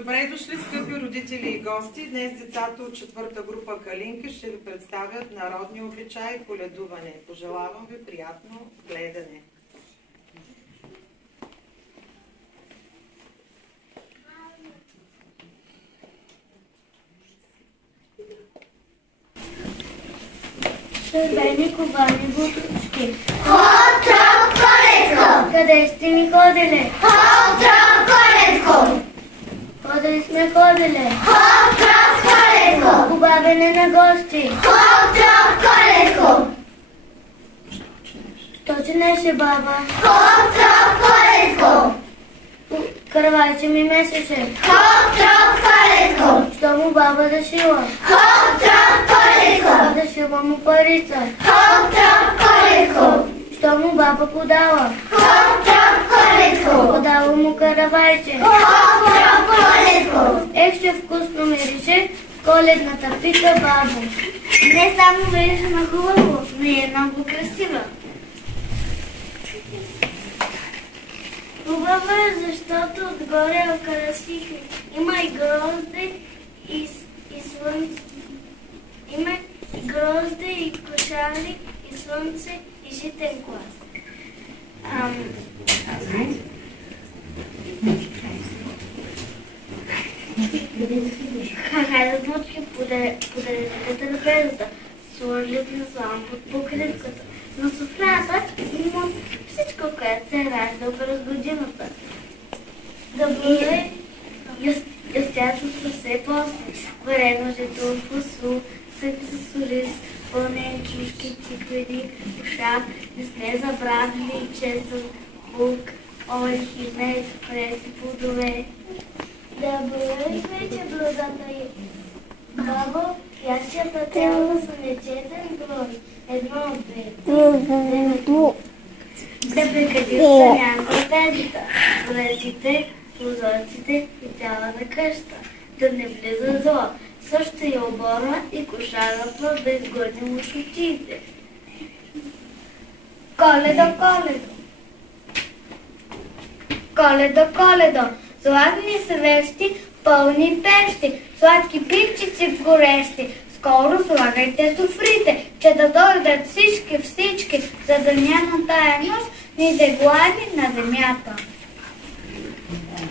Добре дошли, скъпи родители и гости. Днес децата от 4-та група Калинка ще ви представят народни обичаи коледуване. Пожелавам ви приятно гледане. Червени кобани бутушки. Хоп, троп, коледко! Къде сте ми ходили? Хоп, троп, коледко! Ходили сме ходили. Хоп, троп, коледко! По бабене на гости. Хоп, троп, коледко! Що чинеше баба? Хоп, троп, коледко! Кървайче ми месече. Хоп, троп, коледко! Що му баба да шила? Хоп, троп, коледко! Да шила му парица. Хоп, троп, коледко! Що му баба подала? Хоп, троп, коледко! Подала му каравайче. Хоп, троп, коледко! Ще вкусно мирише коледната пита бабо. Не само мирише на хубаво, но и е много красива. Хубава е, защото отгоре украсихме. Има и грозде и слънце. Има и грозде и кошари и слънце и житен клас. Хайде да научим подарите трапезата. Сложили на слава под покривката. На суфрата има всичко, което се е раждал през годината. Да бъде ястята са все постни. Варено жито, фасул, сък с ориз, пълнени чушки, циквени, ушак, не сме забравили чесън, лук, орехи, мед, преси, плодове. Да бъдеш вече блудата и бабо, ящията трябва да са нечетен брой. Едно от две. Да прекъди отстранявам трапезата, вратите, прозорците и цялата къща. Да не влиза зло. Също и обора и кошарата да изгодим от очите. Коледо, коледо! Коледо, коледо! Златни свещи, пълни пещи, сладки пивчици горещи. Скоро слагайте суфрите, че да дойдат всички, за да няма тая нощ ни да глади на земята.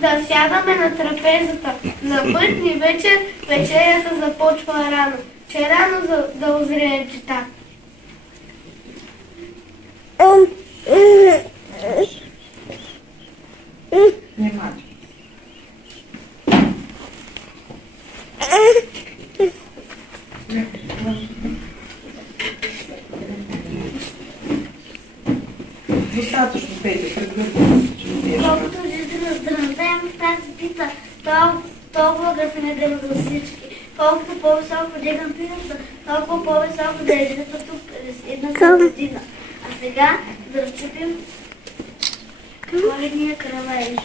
Да сядаме на трапезата, на бъдни вечер, вечерята започва рано, че рано да озрее чета. Достатъчно пейте, предварително. Колкото да раздадем в тази пита, толкова гъсенедем за всички. Колкото по-високо дигам питата, толкова по-високо да е тук през едната година. А сега да разчупим коледния каравай.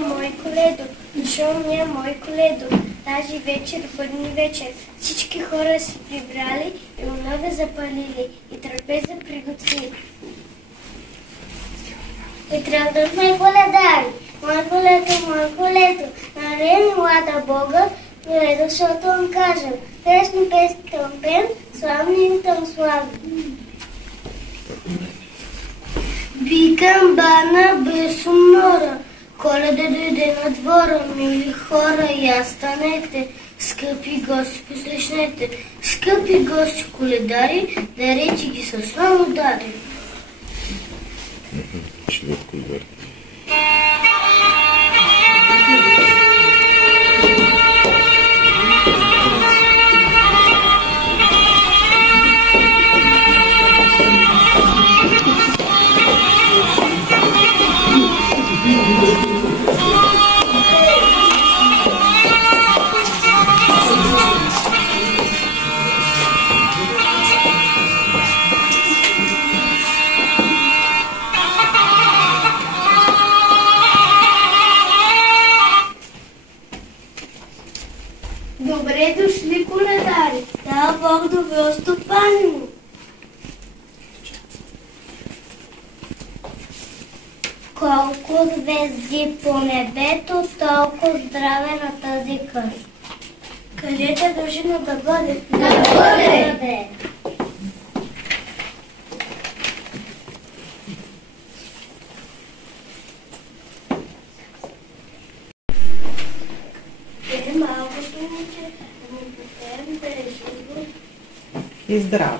Мой коледо, дошъл ми е мой коледо. Тази вечер, бъдни вечер, всички хора си прибрали и огъня запалили и трапеза приготвили. И тръгнахме коледари. Мой коледо, нали млада Бога, дойде, защото вам кажем, грешни песни към пен, славни им към славни. Викам бана без умора, кой Коледа дойде на двора, мили хора, я станете, скъпи гости посрещнете, скъпи гости коледари, даречи ги с много дари. Член коледари. Добре дошли, коледари! Да, Бог довел стопани му! Колко звезди по небето, толкова здраве на тази къща. Кажете дължина да бъде. Да бъде! Малкото момче, да му покажем да е живо. И здраво.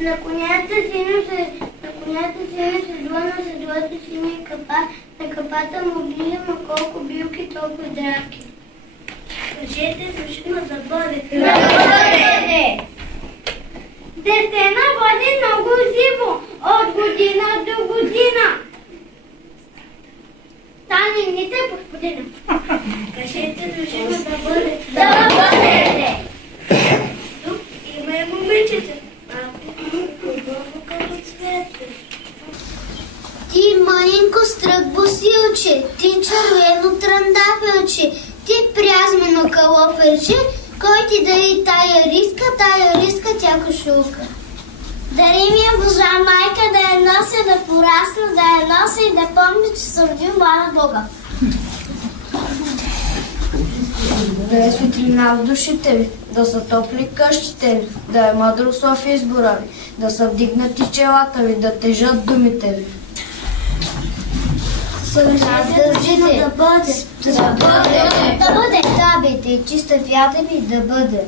На конята сина седло, на седлото сини капа, на капата му блия, ма колко билки, толкова здравки. Кажете, защо да бъде? Да бъде! Дете на води много живо, от година до година. Стане ните, господина. Кажете, защо да бъде? Да бъде! Тук има и момичета. Ти маленько стръгбо си очи, ти червено тръндафелче, ти прязмено калоферче, кой ти дари тая риска, тя кошулка. Дари ми я Божа майка, да я нося, да порасна, да я нося и да помня, че съм родил млада Бога. Да е светлина в душите ви, да са топли къщите ви, да е мъдро в избора ви, да са вдигнати челата ви, да тежат думите ви. Задължително да бъде. Да бъде. Да, бе, чиста вята ми да бъде.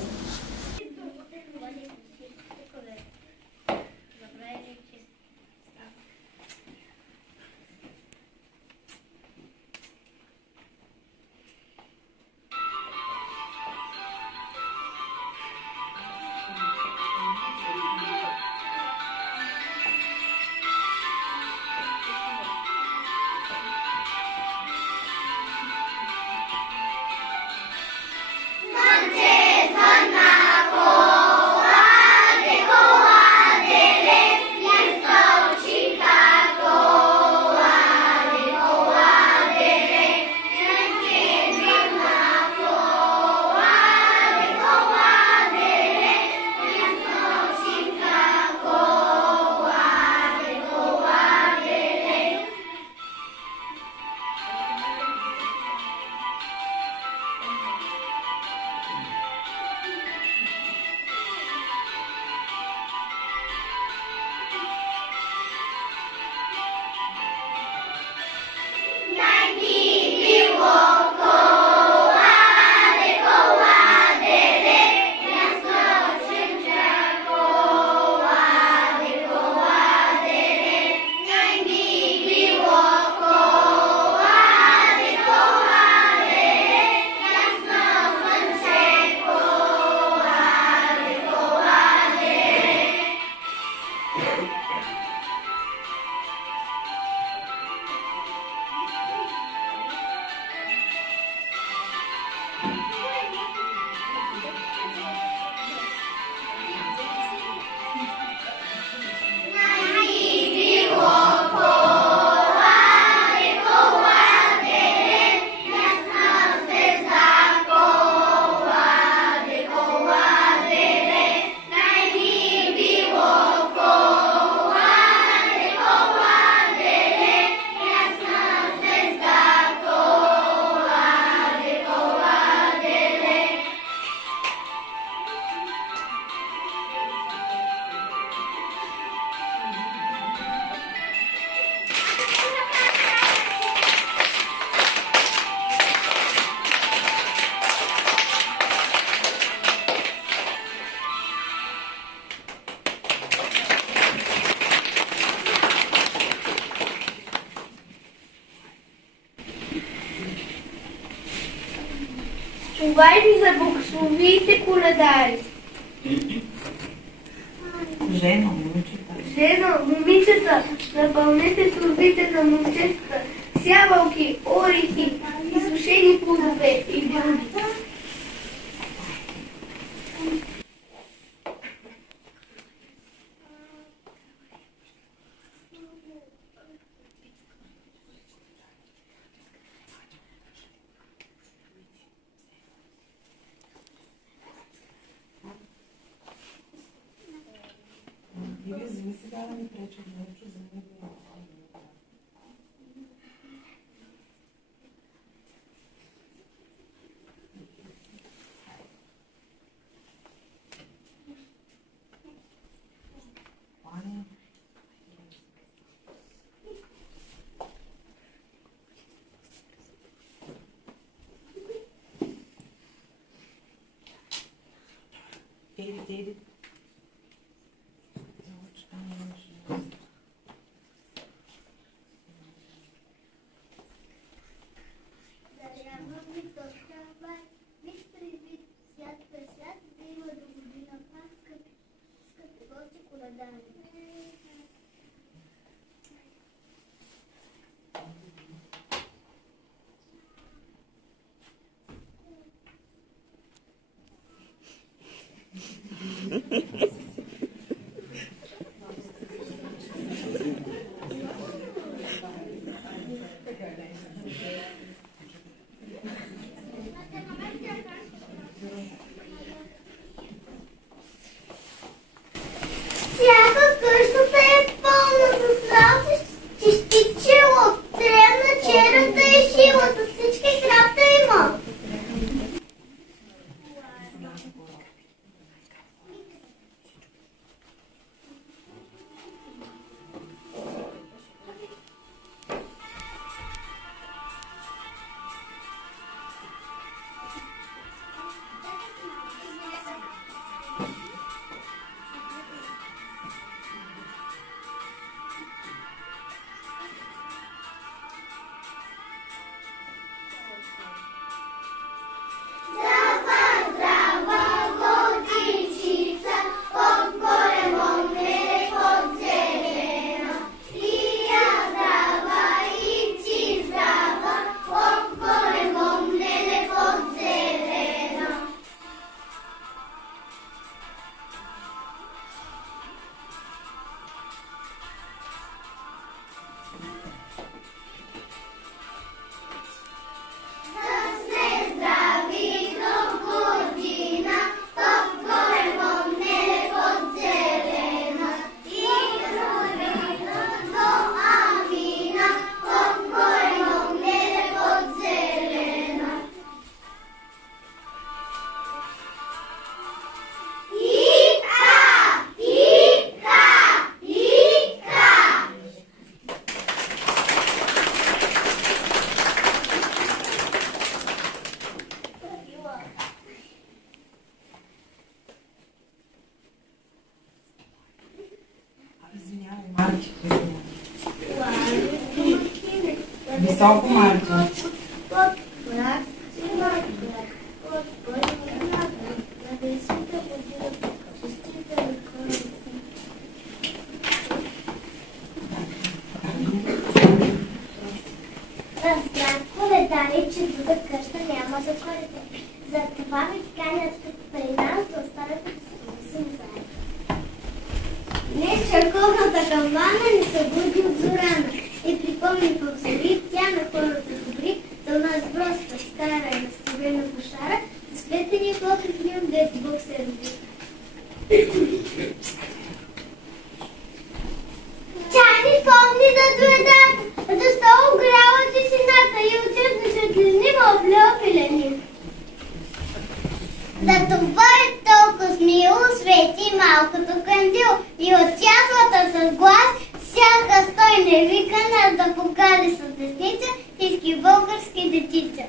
Чувайте за буксовите коледари. Жено, момичета, напълнете турбите на момчета, сябълки, орехи, изсушени плодове и други. David. мальчик. Високо мальчик. Разбрах Коледари, че друга къща няма за Коледа. Затова ви канят при нас да останете да се помислим заедно. Днес черковната камбана ни събуди от зорана и припомни в зори тя на хората добри, да нас проста, стара и настроена кошара, с светения Бог и в дето Бог се роди. Тя ни помни да доведат, да става огряла тишината и очевидно светлини в облепилени. За това е толкова смило свети малкото кандил и от тяхната с глас всяка стой невикана да покаже с десница тиски български дечица.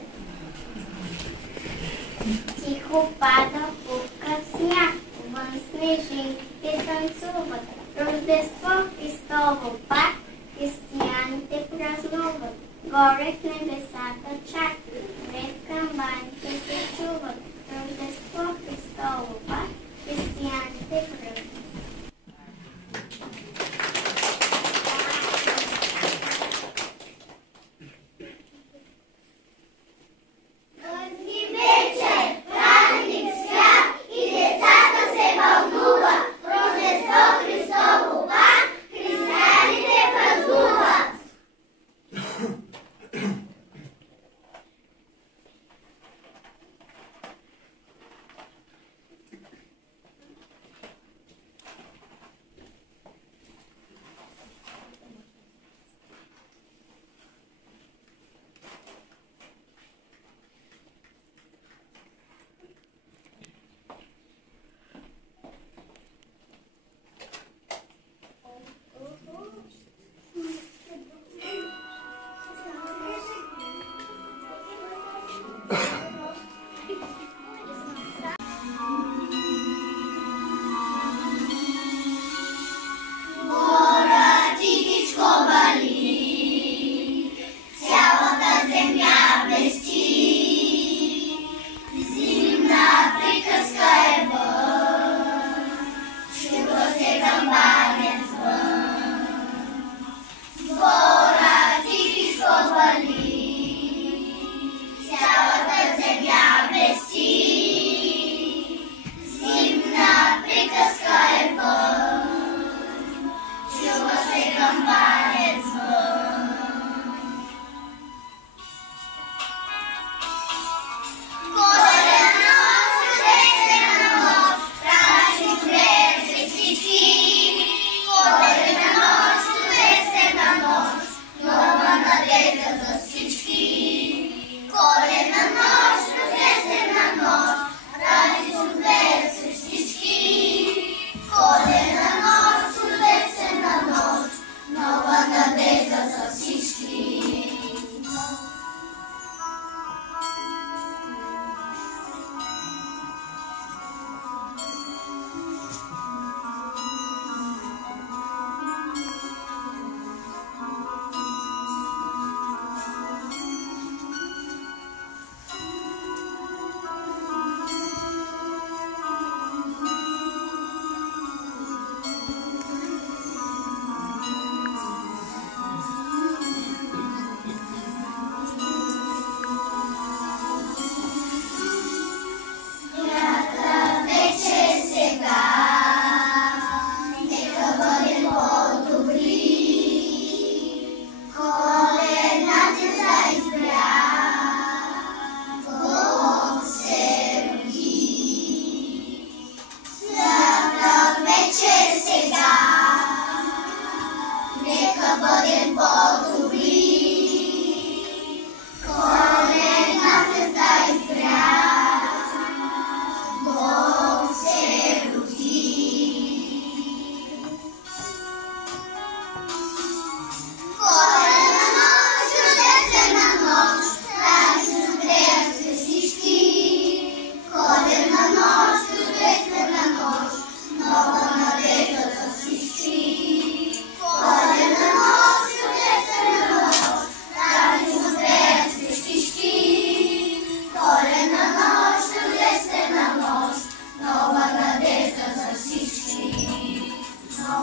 Тихо пада пупка в сняг, вън снежинките танцуват. Рождество Христово пак християните празнуват. Горе в небесата чак, пред камбаните се чуват. Рождество Христово пак християните празнуват.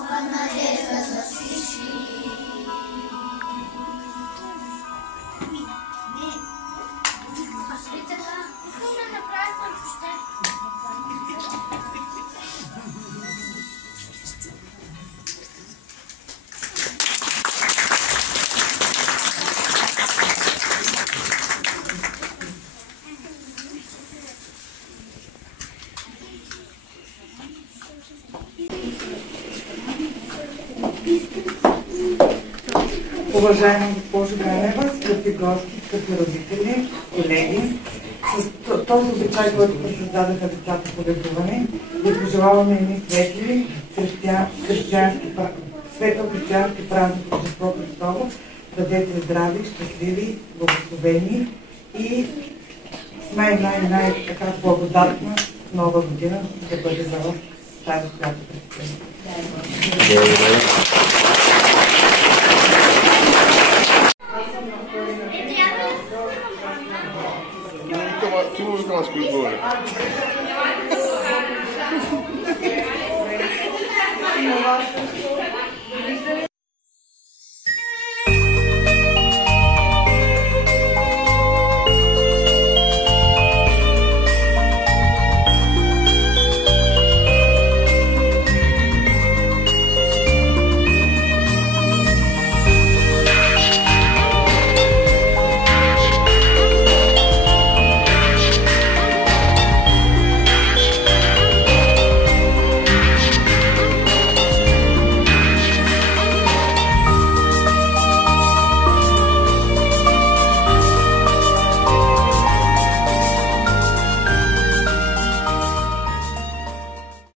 нова надежда за всички. Уважаема госпожо Ганева, скъпи гости, скъпи родители, колеги, с този обичай, който създадаха децата по летуване, ви пожелаваме едни светли светъл християнски празник Рождество Христово, бъдете здрави, щастливи, благословени и сме най-така благодатна нова година да бъде за вас тази, която предстои. Tu não usa aquelas coisas boas.